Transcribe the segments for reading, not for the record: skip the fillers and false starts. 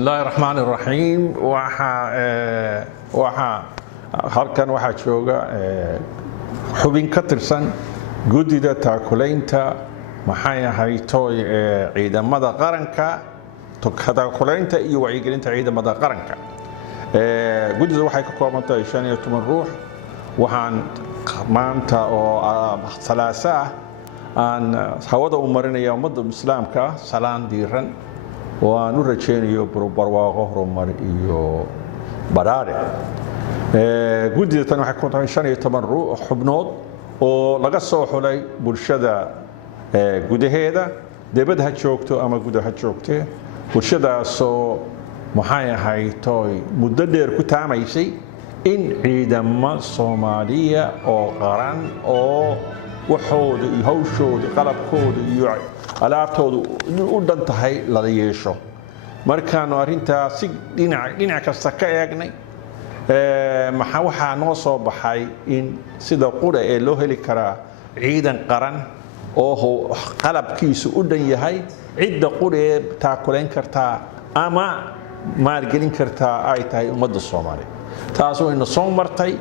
الله الرحمن الرحيم waxaa halkan waxaa jooga xubin ka tirsan gudida taakulaynta maxay ahayd ciidamada qaranka taakulaynta iyo wacyigelinta ciidamada qaranka gudida waxay ka kooban tahay 15 ruux waxaan maanta oo salaasa aan hawada u marinaya ummadda islaamka salaan diiran waan u rajeynayo barwaaqo horumar iyo baraare gudida tan waxay ku tahay 15 ruux xubnood oo laga soo xulay bulshada gudaheeda dibadda ha joogto ama gudaha ha joogtee bulshadaasoo maxay ahayd muddo dheer ku taamaysay in ciidamo Soomaaliya oo qaran oo waxooda iyo hawshooda qalabkooda iyo alaabtooda u dhan tahay la yeesho markaan arintaas si dhinac kasta ka eegnay waxaa noo soo baxay in sida qura ee loo heli karaa ciidan qaran oo qalabkiisu u dhan yahay cidda qura ee taakulayn kartaa ama maalgelin kartaa ay tahay ummadda Soomaaliyeed taas wayna soo martay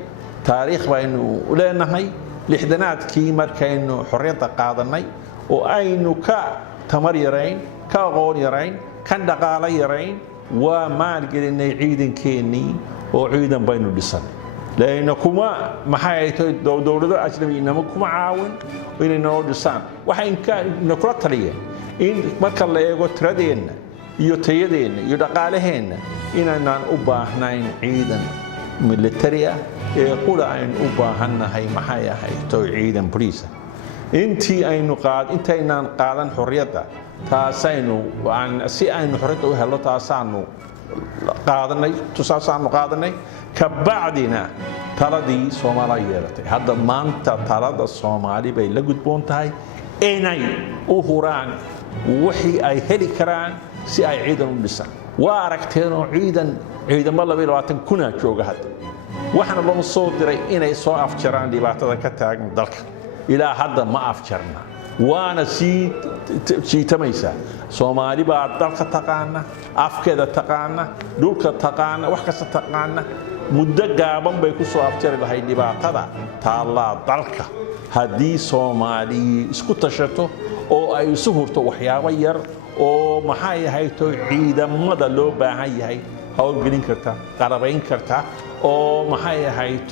taariikh baynu leenahay lixdanaadkii markaynu xorriyadda qaadanay oo aynu ka tamar yarayn ka aqoon yarayn kan dhaqaale yarayn waa maalgelinay ciidankeennii oo ciidan baynu dhisan leeyna kuma maxay tahay dowladda ajnabiga kuma caawin inay noo dhisaan waxay kula taliyeen in marka la eego tiradeenna iyo tayadeenna iyo dhaqaaleheenna inaan u baahnayn ciidan military ah ee qura aynu u baahannahay maxay ahayd ciidan police intii intaynaan qaadan xorriyadda taasaynu si aynu xorriyadda u helo taasaanu qaadanay ka bacdina taladii Soomaaliya yeelatay hadda maanta talada Soomaali bay la gudboon tahay inay u huraan wixii ay heli karaan si ay ciidan u dhisaan waa aragteen oo ciidamo 22 kuna jooga hadda waxaan loo soo diray inay soo afjaraan dhibaatada ka taagan dalka ilaa hadda ma afjarna waana jiitamaysa Soomaali baa dalka taqaana afkeeda taqaana dhulka taqaana wax kasta taqaana muddo gaaban bay ku soo afjari lahayd dhibaatada taala dalka haddii Soomaali isku tashato oo ay isu hurto waxyaabo yar oo maxay ahayd ciidamada loo baahan yahay hawlgelin karta qarabayn karta oo maxay ahayd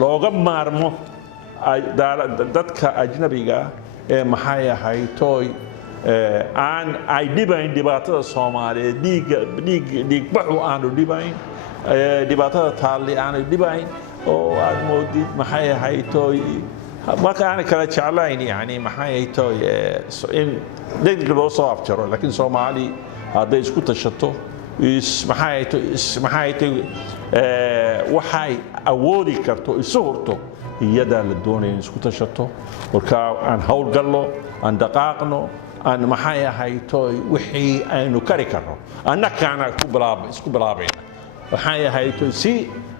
looga maarmo dadka ajnabiga ee maxay ahayd aan ay dhibayn dhibaatada Soomaaliyeed dhiig baxu aanu dhibayn dhibaatada taali aanu dhibayn oo aad moodid maxay ahayd marka aan kala jeclayn yani maxay ahayd in degdeg loo soo afjaro laakiin Soomaali hadday isku tashato waxay awoodi karto isu hurto iyada la doonayo in isku tashato marka aan hawlgalno aan dhaqaaqno aan maxay ahayd wixii aynu kari karno annakaana isku bilaabayna waxay ahayd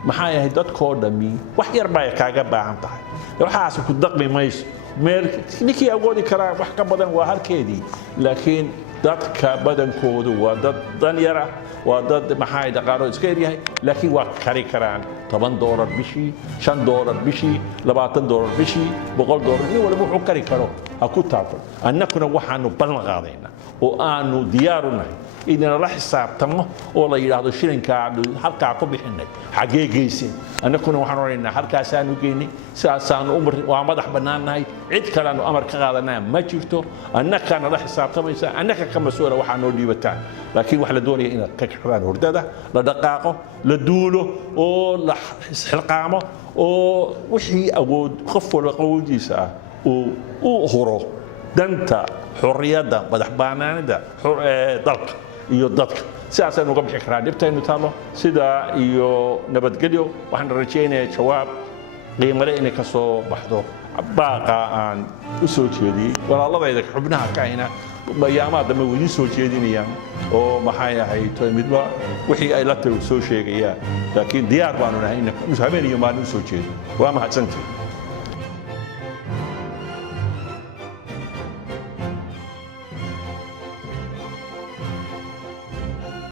maxay ahayd dadkoo dhami wax yar baa kaaga baahan tahay waxaas ku daqmi mayso meel ninkii awoodi karaa wax ka badan waa halkeedii laakiin dadka badankoodu waa dad dan yar ah waa dad maxay dhaqaalo iska yaryahay laakiin waa kari karaan $10 bishii $5 bishii $20 bishii $100 nin walba wuxuu kari karo ha ku taakul annakuna waxaanu ballan qaadaynaa oo aanu diyaar u nahay inaan la xisaabtamo oo la yiraahdo shilinka halka ku bixinay xagee geysay annakuna waxaan oranaynaa halkaasaanu geynay saasaanu waa madax banaanahay cid kale aanu amar ka qaadanaa ma jirto annakana la xisaabtamaysa annaka ka mas'uula waxaan noo dhiibataan laakiin wax la doonayo inaad ka kacdaan hurdada la dhaqaaqo la duulo oo la xilqaamo oo wixii awood qof walba awoodiisa ah uu huro danta xorriyadda madax banaanida dalka iyo dadka sidaas aynu uga bixi karaa dhibtaynu taalo sida iyo nabadgelyo waxaan rajaynayaa jawaab qiimo leh inay ka soo baxdo baaqa aan u soo jeediyey walaaladayda xubnaha ka ahina mayaamaha dambe weli soo jeedinayaan oo maxay ahayd midba wixii ay la tahay soo sheegayaan laakiin diyaar baanu nahay in habeen iyo maalin u soo jeedo waa mahadsantahay